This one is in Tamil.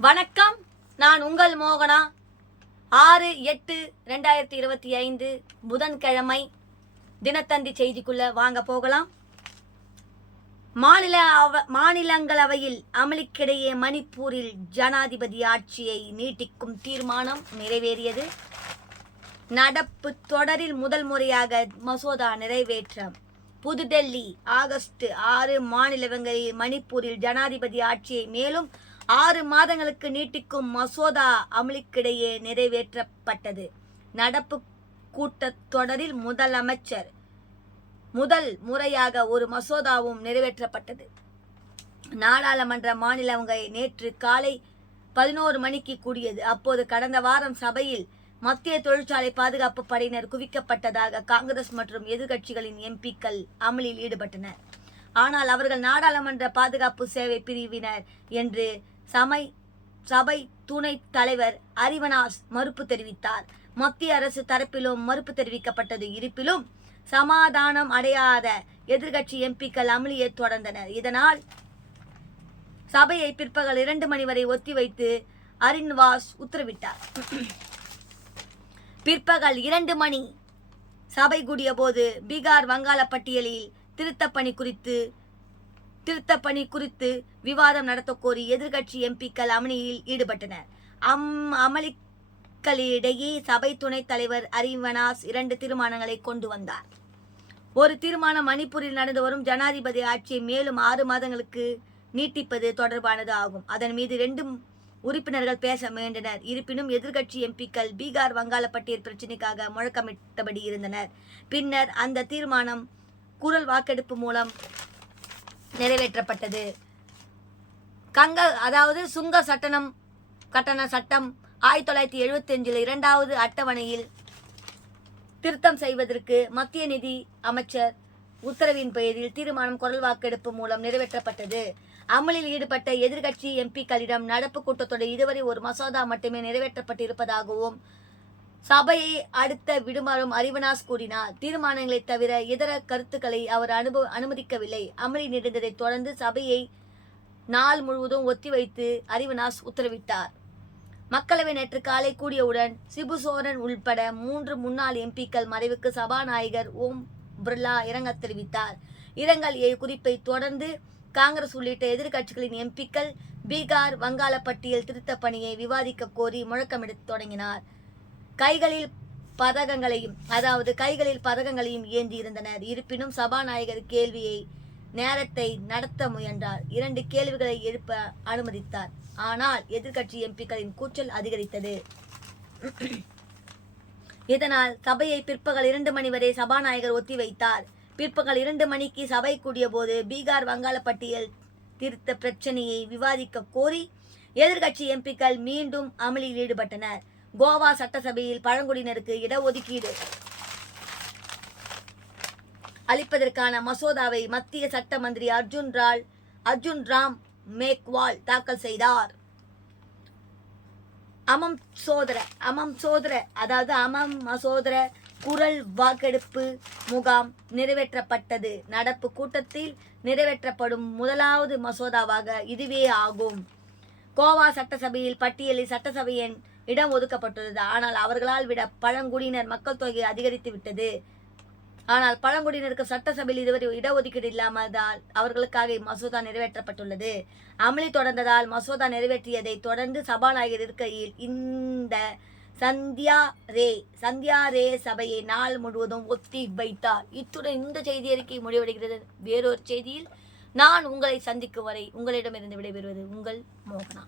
வணக்கம் நான் உங்கள் மோகனா. ஆறு எட்டு ரெண்டாயிரத்தி இருபத்தி ஐந்து புதன்கிழமை தினத்தந்தி செய்திக்குள்ள வாங்க போகலாம். மாநில அவ மாநிலங்களவையில் அமளிக்கிடையே மணிப்பூரில் ஜனாதிபதி ஆட்சியை நீட்டிக்கும் தீர்மானம் நிறைவேறியது. நடப்பு தொடரில் முதல் முறையாக மசோதா நிறைவேற்றம். புதுடெல்லி ஆகஸ்ட் ஆறு மாநிலங்களில் மணிப்பூரில் ஜனாதிபதி ஆட்சியை மேலும் ஆறு மாதங்களுக்கு நீட்டிக்கும் மசோதா அமளிக்கிடையே நிறைவேற்றப்பட்டது. நடப்பு கூட்டத்தொடரில் முதலமைச்சர் முதல் முறையாக ஒரு மசோதாவும் நிறைவேற்றப்பட்டது. நாடாளுமன்ற மாநிலங்களை நேற்று காலை பதினோரு மணிக்கு கூடியது. அப்போது கடந்த வாரம் சபையில் மத்திய தொழிற்சாலை பாதுகாப்பு படையினர் குவிக்கப்பட்டதாக காங்கிரஸ் மற்றும் எதிர்க்கட்சிகளின் எம்பிக்கள் அமளியில் ஈடுபட்டனர். ஆனால் அவர்கள் நாடாளுமன்ற பாதுகாப்பு சேவை பிரிவினர் என்று சமை சபை துணை தலைவர் அரிவனாஸ் மறுப்பு தெரிவித்தார். மத்திய அரசு தரப்பிலும் மறுப்பு தெரிவிக்கப்பட்டது இருப்பிலும் சமாதானம் அடையாத எதிர்க்கட்சி எம்பிக்கள் அமளியை தொடர்ந்தனர். இதனால் சபையை பிற்பகல் இரண்டு மணி வரை ஒத்திவைத்து அரின்வாஸ் உத்தரவிட்டார். பிற்பகல் இரண்டு மணி சபை கூடிய போது பீகார் வங்காள பட்டியலில் திருத்தப்பணி குறித்து திருத்தப் பணி குறித்து விவாதம் நடத்தக் கோரி எதிர்கட்சி எம்பிக்கள் அமளியில் ஈடுபட்டனர். அம் அமளிகளிடையே சபை துணைத் தலைவர் அரிவனாஸ் இரண்டு தீர்மானங்களை கொண்டு வந்தார். ஒரு தீர்மானம் மணிப்பூரில் நடந்து வரும் ஜனாதிபதி ஆட்சியை மேலும் ஆறு மாதங்களுக்கு நீட்டிப்பது தொடர்பானது ஆகும். அதன் மீது ரெண்டு உறுப்பினர்கள் பேச முயன்றனர். இருப்பினும் எதிர்க்கட்சி எம்பிக்கள் பீகார் வங்காளப்பட்டியல் பிரச்சினைக்காக முழக்கமிட்டபடி இருந்தனர். பின்னர் அந்த தீர்மானம் குரல் வாக்கெடுப்பு மூலம் நிறைவேற்றப்பட்டது. கங்க அதாவது சுங்க சட்டனம் கட்டண சட்டம் ஆயிரத்தி தொள்ளாயிரத்தி எழுபத்தி அஞ்சில் இரண்டாவது அட்டவணையில் திருத்தம் செய்வதற்கு மத்திய நிதி அமைச்சர் உத்தரவின் பெயரில் தீர்மானம் குரல் வாக்கெடுப்பு மூலம் நிறைவேற்றப்பட்டது. அமலில் ஈடுபட்ட எதிர்க்கட்சி எம்பிக்களிடம் நடப்பு கூட்டத்தொடர் இதுவரை ஒரு மசோதா மட்டுமே நிறைவேற்றப்பட்டிருப்பதாகவும் சபையை அடுத்த விடுமாறும் அறிவனாஸ் கூறினார். தீர்மானங்களை தவிர இதர கருத்துக்களை அவர் அனுபவ அனுமதிக்கவில்லை. அமளி நீடிந்ததைத் தொடர்ந்து சபையை நாள் முழுவதும் ஒத்திவைத்து அறிவனாஸ் உத்தரவிட்டார். மக்களவை நேற்று காலை கூடியவுடன் சிபு சோரன் உள்பட மூன்று முன்னாள் எம்பிக்கள் மறைவுக்கு சபாநாயகர் ஓம் பிர்லா இரங்கல் தெரிவித்தார். இரங்கல் குறிப்பை தொடர்ந்து காங்கிரஸ் உள்ளிட்ட எதிர்க்கட்சிகளின் எம்பிக்கள் பீகார் வங்காள பட்டியல் திருத்தப் பணியை விவாதிக்க கோரி முழக்கமிடத் தொடங்கினார். கைகளில் பதகங்களையும் அதாவது கைகளில் பதகங்களையும் ஏந்தி இருந்தனர் இருப்பினும் சபாநாயகர் கேள்வியை நேரத்தை நடத்த முயன்றார். இரண்டு கேள்விகளை எழுப்ப அனுமதித்தார். ஆனால் எதிர்கட்சி எம்பிக்களின் கூச்சல் அதிகரித்தது. இதனால் சபையை பிற்பகல் இரண்டு மணி வரை சபாநாயகர் ஒத்திவைத்தார் பிற்பகல் இரண்டு மணிக்கு சபை கூடிய போது பீகார் வங்காளப்பட்டியல் திருத்த பிரச்சனையை விவாதிக்க கோரி எதிர்கட்சி எம்பிக்கள் மீண்டும் அமளியில் ஈடுபட்டனர். கோவா சட்டசபையில் பழங்குடியினருக்கு இடஒதுக்கீடு. அளிப்பதற்கான மசோதாவை மத்திய சட்ட மந்திரி அர்ஜுன் ரால் அர்ஜுன் ராம் மேக்வால் தாக்கல் செய்தார். அமம் சோதர அமம் சோதர அதாவது அமம் மசோதர குரல் வாக்கெடுப்பு முகாம் நிறைவேற்றப்பட்டது. நடப்பு கூட்டத்தில் நிறைவேற்றப்படும் முதலாவது மசோதாவாக இதுவே ஆகும். கோவா சட்டசபையில் பட்டியலில் சட்டசபையின் இடம் ஒதுக்கப்பட்டுள்ளது. ஆனால் அவர்களால் விட பழங்குடியினர் மக்கள் தொகை அதிகரித்து விட்டது. ஆனால் பழங்குடியினருக்கு சட்டசபையில் இதுவரை இடஒதுக்கீடு இல்லாமதால் அவர்களுக்காக இம்மசோதா நிறைவேற்றப்பட்டுள்ளது. அமளி தொடர்ந்ததால் மசோதா நிறைவேற்றியதை தொடர்ந்து சபாநாயகர் இருக்கையில் இந்த சந்தியா ரே சந்தியா ரே சபையை நாள் முழுவதும் ஒத்தி வைத்தார். இத்துடன் இந்த செய்தி அறிக்கை முடிவடைகிறது. வேறொரு செய்தியில் நான் உங்களை சந்திக்கும் வரை உங்களிடமிருந்து விடைபெறுவது உங்கள் மோகனா.